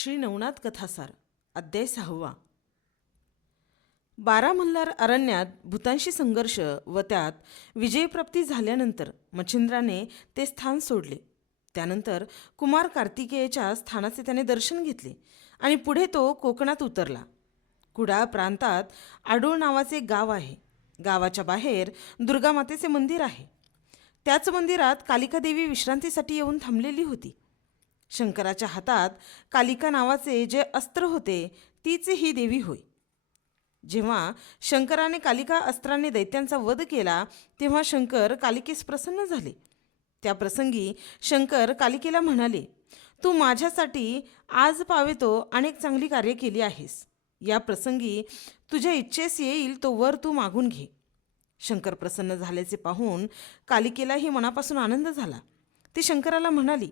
श्री नवनाथ कथासार अध्याय 6. 12 मल्हार अरण्यात भूतांशी संघर्ष व त्यात विजयप्राप्ती झाल्यानंतर मच्छिंद्राने ते स्थान सोडले. त्यानंतर कुमार कार्तिकेयच्या स्थानाचे त्याने दर्शन घेतले आणि पुढे तो कोकणात उतरला. कुडाळ प्रांतात आडूळ नावाचे एक गाव आहे. गावाच्या बाहेर दुर्गामातेचे मंदिर आहे. त्याच मंदिरात कालिका देवी विश्रांतीसाठी येऊन थांबलेली होती. शंकराच्या हातात कालिका नावाचे जे अस्त्र होते तीच ही देवी होय. जेव्हा शंकराने कालिका अस्त्राने दैत्यांचा वध केला तेव्हा शंकर कालिकेस प्रसन्न झाले. त्या प्रसंगी शंकर कालिकेला म्हणाले, तू माझ्यासाठी आज पावेतो अनेक चांगली कार्य केली आहेस. या प्रसंगी तुझ्या इच्छेस येईल तो वर तू मागून घे. शंकर प्रसन्न झाल्याचे पाहून कालिकेलाही मनापासून आनंद झाला. ती शंकराला म्हणाली,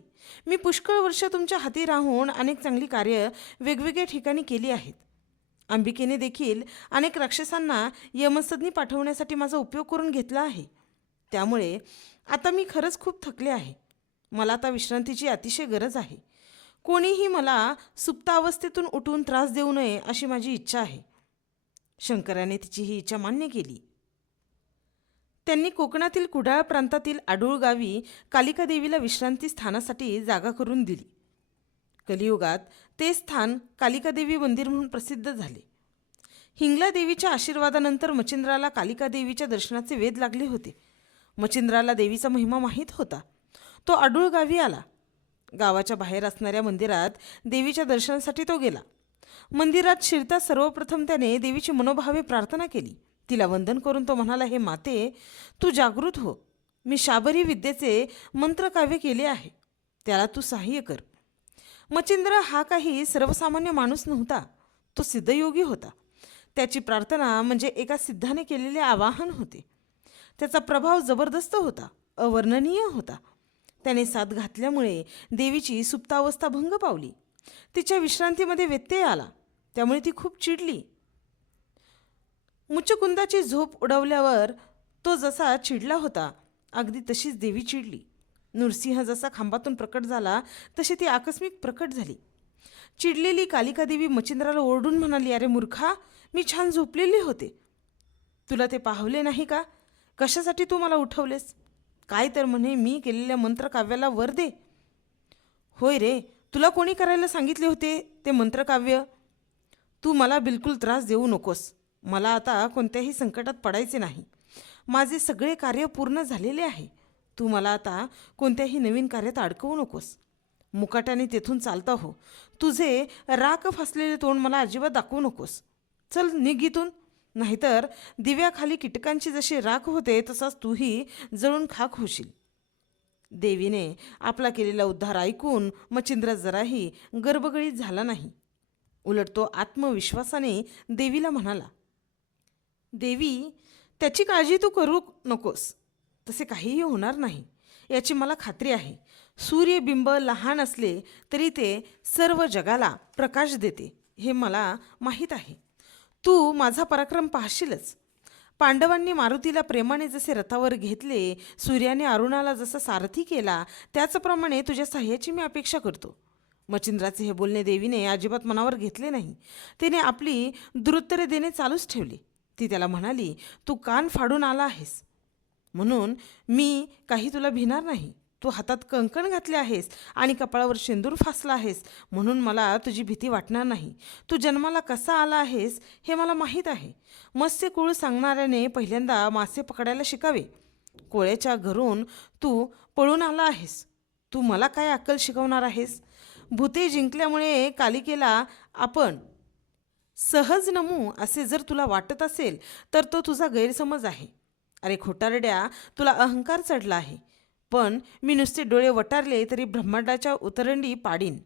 मी पुष्कळ वर्ष तुमच्या हाती राहून अनेक चांगली कार्य वेगवेगळ्या ठिकाणी केली आहेत. अंबिकेने देखील अनेक राक्षसांना यमसदनी पाठवण्यासाठी माझा उपयोग करून घेतला आहे. त्यामुळे आता मी खरंच खूप थकले आहे. मला आता विश्रांतीची अतिशय गरज आहे. कोणीही मला सुप्तावस्थेतून उठून त्रास देऊ नये अशी माझी इच्छा आहे. शंकराने तिची ही इच्छा मान्य केली. त्यांनी कोकणातील कुडाळ प्रांतातील आडूळ गावी कालिका देवीला विश्रांती स्थानासाठी जागा करून दिली. कलियुगात ते स्थान कालिका देवी मंदिर म्हणून प्रसिद्ध झाले. हिंगला देवीच्या आशीर्वादानंतर मच्छिंद्राला कालिका देवीच्या दर्शनाचे वेध लागले होते. मच्छिंद्राला देवीचा महिमा माहीत होता. तो आडूळ गावी आला. गावाच्या बाहेर असणाऱ्या मंदिरात देवीच्या दर्शनासाठी तो गेला. मंदिरात शिरता सर्वप्रथम त्याने देवीची मनोभावे प्रार्थना केली. तिला वंदन करून तो म्हणाला, हे माते, तू जागृत हो. मी शाबरी विद्येचे मंत्रकाव्य केले आहे. त्याला तू सहाय्य कर. मच्छिंद्र हा काही सर्वसामान्य माणूस नव्हता. तो सिद्धयोगी होता. त्याची प्रार्थना म्हणजे एका सिद्धाने केलेले आवाहन होते. त्याचा प्रभाव जबरदस्त होता, अवर्णनीय होता. त्याने साथ घातल्यामुळे देवीची सुप्तावस्था भंग पावली. तिच्या विश्रांतीमध्ये व्यत्यय आला. त्यामुळे ती खूप चिडली. मुचकुंदाची झोप उडवल्यावर तो जसा चिडला होता अगदी तशीच देवी चिडली. नृसिंह जसा खांबातून प्रकट झाला तशी ती आकस्मिक प्रकट झाली. चिडलेली कालिका देवी मच्छिंद्राला ओरडून म्हणाली, अरे मूर्खा, मी छान झोपलेली होते. तुला ते पाहवले नाही का? कशासाठी तू मला उठवलेस? काय तर म्हणे मी केलेल्या मंत्रकाव्याला वर दे. होय रे, तुला कोणी करायला सांगितले होते ते मंत्रकाव्य? तू मला बिलकुल त्रास देऊ नकोस. मला आता कोणत्याही संकटात पडायचे नाही. माझे सगळे कार्य पूर्ण झालेले आहे. तू मला आता कोणत्याही नवीन कार्यात अडकवू नकोस. मुकाट्याने तेथून चालता हो. तुझे राख फासलेले तोंड मला अजिबात दाखवू नकोस. चल निघ इथून, नाहीतर दिव्याखाली कीटकांची जशी राख होते तसाच तूही जळून खाक होशील. देवीने आपला केलेला उद्धार ऐकून मच्छिंद्र जराही गर्भगळीत झाला नाही. उलट तो आत्मविश्वासाने देवीला म्हणाला, देवी, त्याची काळजी तू करू नकोस. तसे काहीही होणार नाही याची मला खात्री आहे. सूर्यबिंब लहान असले तरी ते सर्व जगाला प्रकाश देते हे मला माहीत आहे. तू माझा पराक्रम पाहशीलच. पांडवांनी मारुतीला प्रेमाने जसे रथावर घेतले, सूर्याने अरुणाला जसा सारथी केला, त्याचप्रमाणे तुझ्या सहाय्याची मी अपेक्षा करतो. मच्छिंद्राचे हे बोलणे देवीने अजिबात मनावर घेतले नाही. तिने आपली दुरुत्तरे देणे चालूच ठेवले. ती त्याला म्हणाली, तू कान फाडून आला आहेस म्हणून मी काही तुला भिणार नाही. तू हातात कंकण घातले आहेस आणि कपाळावर शेंदूर फासला आहेस म्हणून मला तुझी भीती वाटणार नाही. तू जन्माला कसा आला आहेस हे मला माहीत आहे. मत्स्यकुळ सांगणाऱ्याने पहिल्यांदा मासे पकडायला शिकावे. कोळ्याच्या घरून तू पळून आला आहेस. तू मला काय अक्कल शिकवणार आहेस? भूते जिंकल्यामुळे कालिकेला आपण सहज नमू असे जर तुला वाटत असेल तर तो तुझा गैरसमज आहे. अरे खोटारड्या, तुला अहंकार चढला आहे. पण मी नुसते डोळे वटारले तरी ब्रह्मांडाच्या उतरंडी पाडीन.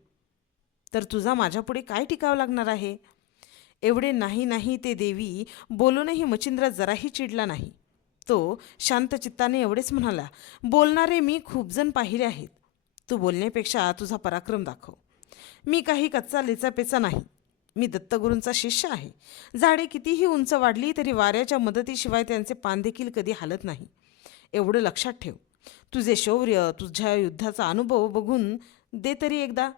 तर तुझा माझ्यापुढे काय टिकावं लागणार आहे? एवढे नाही ते देवी बोलूनही मच्छिंद्र जराही चिडला नाही. तो शांत चित्ताने एवढेच म्हणाला, बोलणारे मी खूप जण पाहिले आहेत. तू बोलण्यापेक्षा तुझा पराक्रम दाखव. मी काही कच्चा लेचापेचा नाही. मी दत्तगुरूंचा शिष्य आहे. झाडे कितीही उंच वाढली तरी वाऱ्याच्या मदतीशिवाय त्यांचे पान देखील कधी हालत नाही. एवढं लक्षात ठेव. तुझे शौर्य, तुझ्या युद्धाचा अनुभव बघून दे तरी एकदा.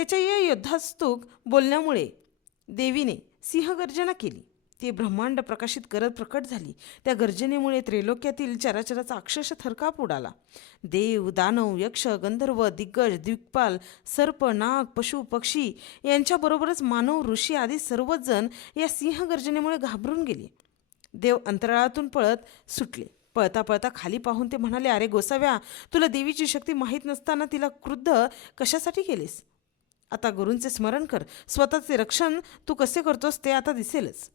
त्याच्या या युद्धास्तुक बोलण्यामुळे देवीने सिंहगर्जना केली. ती ब्रह्मांड प्रकाशित करत प्रकट झाली. त्या गर्जनेमुळे त्रैलोक्यातील चराचराचा अक्षरशः थरकाप उडाला. देव, दानव, यक्ष, गंधर्व, दिग्गज, दिग्पाल, सर्प, नाग, पशु, पक्षी यांच्याबरोबरच मानव, ऋषी आदी सर्वच जण या सिंहगर्जनेमुळे घाबरून गेले. देव अंतराळातून पळत सुटले. पळता पळता खाली पाहून ते म्हणाले, अरे गोसाव्या, तुला देवीची शक्ती माहीत नसताना तिला क्रुद्ध कशासाठी केलेस? आता गुरूंचे स्मरण कर. स्वतःचे रक्षण तू कसे करतोस ते आता दिसेलच.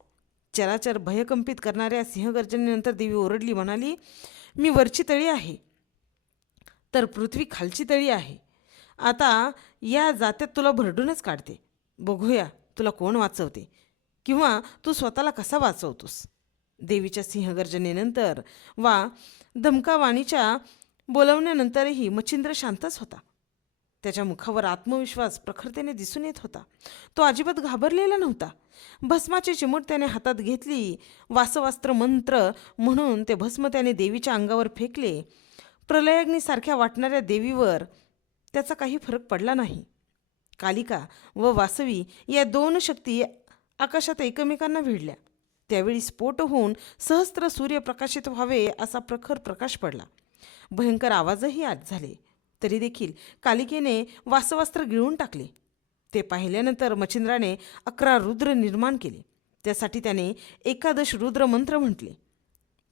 चराचर भयकंपित करणाऱ्या सिंहगर्जनेनंतर देवी ओरडली, म्हणाली, मी वरची तळी आहे तर पृथ्वी खालची तळी आहे. आता या जात्यात तुला भरडूनच काढते. बघूया तुला कोण वाचवते किंवा तू स्वतःला कसा वाचवतोस. देवीच्या सिंहगर्जनेनंतर वा धमकावाणीच्या बोलवण्यानंतरही मच्छिंद्र शांतच होता. त्याच्या मुखावर आत्मविश्वास प्रखरतेने दिसून येत होता. तो अजिबात घाबरलेला नव्हता. भस्माची चिमूट त्याने हातात घेतली. वासवास्त्र मंत्र म्हणून ते भस्म त्याने देवीच्या अंगावर फेकले. प्रलयाग्नीसारख्या वाटणाऱ्या देवीवर त्याचा काही फरक पडला नाही. कालिका व वासवी या दोन शक्ती आकाशात एकमेकांना भिडल्या. त्यावेळी स्फोट होऊन सहस्त्र सूर्य प्रकाशित व्हावे असा प्रखर प्रकाश पडला. भयंकर आवाजही आज झाले. तरी देखील कालिकेने वासवास्त्र गिळून टाकले. ते पाहिल्यानंतर मच्छिंद्राने 11 रुद्र निर्माण केले. त्यासाठी त्याने 11 रुद्र मंत्र म्हटले.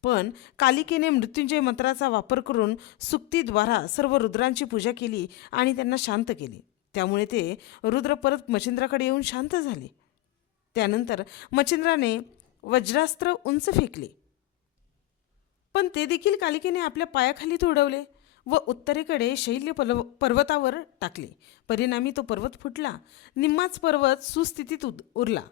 पण कालिकेने मृत्युंजय मंत्राचा वापर करून सुक्तीद्वारा सर्व रुद्रांची पूजा केली आणि त्यांना शांत केले. त्यामुळे ते रुद्र परत मच्छिंद्राकडे येऊन शांत झाले. त्यानंतर मच्छिंद्राने वज्रास्त्र उंच फेकले, पण ते देखील कालिकेने आपल्या पायाखाली तुडवले व उत्तरेकडे शैल्य पर्वतावर टाकले. परिणामी तो पर्वत फुटला. निम्माच पर्वत सुस्थितीत उरला.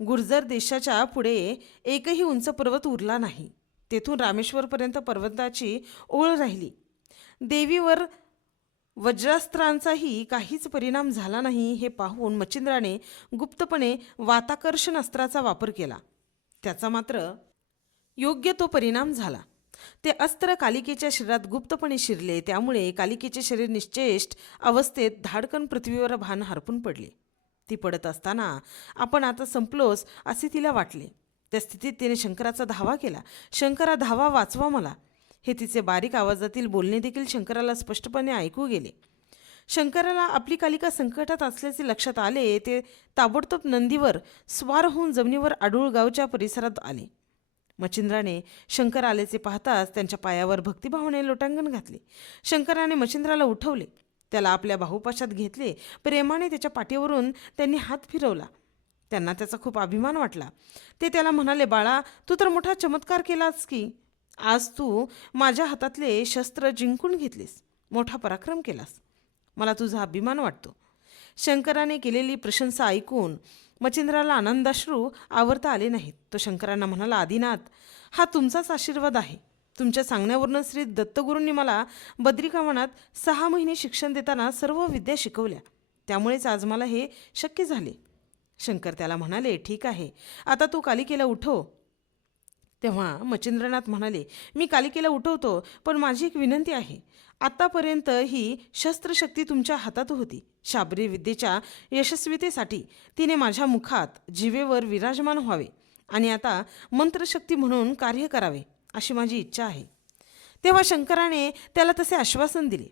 गुर्जर देशाच्या पुढे एकही उंच पर्वत उरला नाही. तेथून रामेश्वरपर्यंत पर्वताची ओळ राहिली. देवीवर वज्रास्त्रांचाही काहीच परिणाम झाला नाही. हे पाहून मच्छिंद्राने गुप्तपणे वाताकर्षण अस्त्राचा वापर केला. त्याचा मात्र योग्य तो परिणाम झाला. ते अस्त्र कालिकेच्या शरीरात गुप्तपणे शिरले. त्यामुळे कालिकेचे शरीर निश्चेष्ट अवस्थेत धाडकन पृथ्वीवर भान हरपून पडले. ती पडत असताना आपण आता संपलोस असे तिला वाटले. त्या स्थितीत तिने शंकराचा धावा केला. शंकरा, धावा, वाचवा मला. हे तिचे बारीक आवाजातील बोलणे देखील शंकराला स्पष्टपणे ऐकू गेले. शंकराला आपली कालिका संकटात असल्याचे लक्षात आले. ते ताबडतोब नंदीवर स्वार होऊन जमिनीवर आडुळगावच्या परिसरात आले. मच्छिंद्राने शंकर आल्याचे पाहताच त्यांच्या पायावर भक्तिभावाने लोटांगण घातले. शंकराने मच्छिंद्राला उठवले. त्याला आपल्या बाहुपाशात घेतले. प्रेमाने त्याच्या पाठीवरून त्यांनी हात फिरवला. त्यांना त्याचा खूप अभिमान वाटला. ते त्याला म्हणाले, बाळा, तू तर मोठा चमत्कार केलास की. आज तू माझ्या हातातले शस्त्र जिंकून घेतलेस. मोठा पराक्रम केलास. मला तुझा अभिमान वाटतो. शंकराने केलेली प्रशंसा ऐकून मच्छिंद्राला आनंदाश्रू आवरता आले नाहीत. तो शंकरांना म्हणाला, आदिनाथ, हा तुमचाच आशीर्वाद आहे. तुमच्या सांगण्यावरून श्री दत्तगुरूंनी मला बद्रिकावनात 6 महिने शिक्षण देताना सर्व विद्या शिकवल्या. त्यामुळेच आज मला हे शक्य झाले. शंकर त्याला म्हणाले, ठीक आहे, आता तू कालिकेला उठव. तेव्हा मच्छिंद्रनाथ म्हणाले, मी कालिकेला उठवतो, पण माझी एक विनंती आहे. आत्तापर्यंत ही शस्त्रशक्ती तुमच्या हातात होती. शाबरी विद्येच्या यशस्वीतेसाठी तिने माझ्या मुखात जिवेवर विराजमान व्हावे आणि आता मंत्रशक्ती म्हणून कार्य करावे अशी माझी इच्छा आहे. तेव्हा शंकराने त्याला तसे आश्वासन दिले.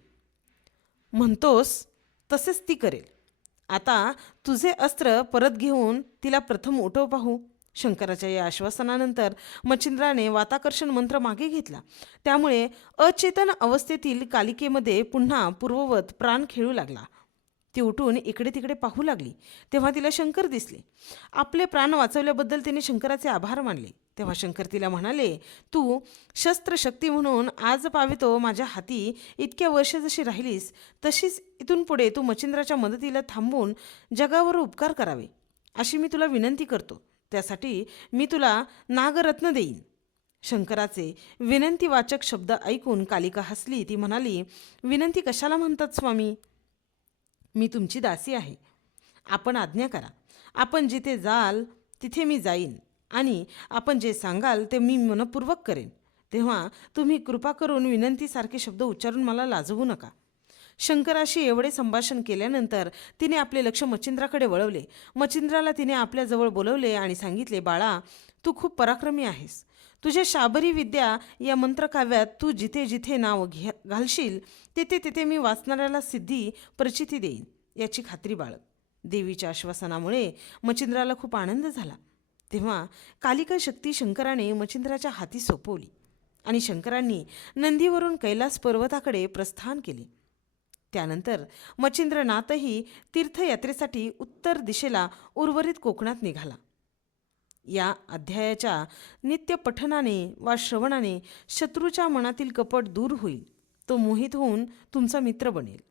म्हणतोस तसेच ती करेल. आता तुझे अस्त्र परत घेऊन तिला प्रथम उठव पाहू. शंकराच्या या आश्वासनानंतर मच्छिंद्राने वाताकर्षण मंत्र मागे घेतला. त्यामुळे अचेतन अवस्थेतील कालिकेमध्ये पुन्हा पूर्ववत प्राण खेळू लागला. ती उठून इकडे तिकडे पाहू लागली. तेव्हा तिला शंकर दिसले. आपले प्राण वाचवल्याबद्दल तिने शंकराचे आभार मानले. तेव्हा शंकर तिला म्हणाले, तू शस्त्रशक्ती म्हणून आज पावेतो माझ्या हाती इतक्या वर्ष जशी राहिलीस तशीच इथून पुढे तू मच्छिंद्राच्या मदतीला थांबून जगावर उपकार करावे अशी मी तुला विनंती करतो. त्यासाठी मी तुला नागरत्न देईन. शंकराचे विनंतीवाचक शब्द ऐकून कालिका हसली. ती म्हणाली, विनंती कशाला म्हणतात स्वामी? मी तुमची दासी आहे. आपण आज्ञा करा. आपण जिथे जाल तिथे मी जाईन आणि आपण जे सांगाल ते मी मनपूर्वक करेन. तेव्हा तुम्ही कृपा करून विनंतीसारखे शब्द उच्चारून मला लाजवू नका. शंकराशी एवढे संभाषण केल्यानंतर तिने आपले लक्ष मच्छिंद्राकडे वळवले. मच्छिंद्राला तिने आपल्याजवळ बोलवले आणि सांगितले, बाळा, तू खूप पराक्रमी आहेस. तुझ्या शाबरी विद्या या मंत्रकाव्यात तू जिथे जिथे नाव घालशील तेथे तेथे मी वाचणाऱ्याला सिद्धी प्रचिती देईन, याची खात्री बाळग. देवीच्या आश्वासनामुळे मच्छिंद्राला खूप आनंद झाला. तेव्हा कालिका शक्ती शंकराने मच्छिंद्राच्या हाती सोपवली आणि शंकरांनी नंदीवरून कैलास पर्वताकडे प्रस्थान केले. त्यानंतर मच्छिंद्रनाथही तीर्थयात्रेसाठी उत्तर दिशेला उर्वरित कोकणात निघाला. या अध्यायाच्या नित्य पठनाने वा श्रवणाने शत्रूच्या मनातील कपट दूर होईल. तो मोहित होऊन तुमचा मित्र बनेल.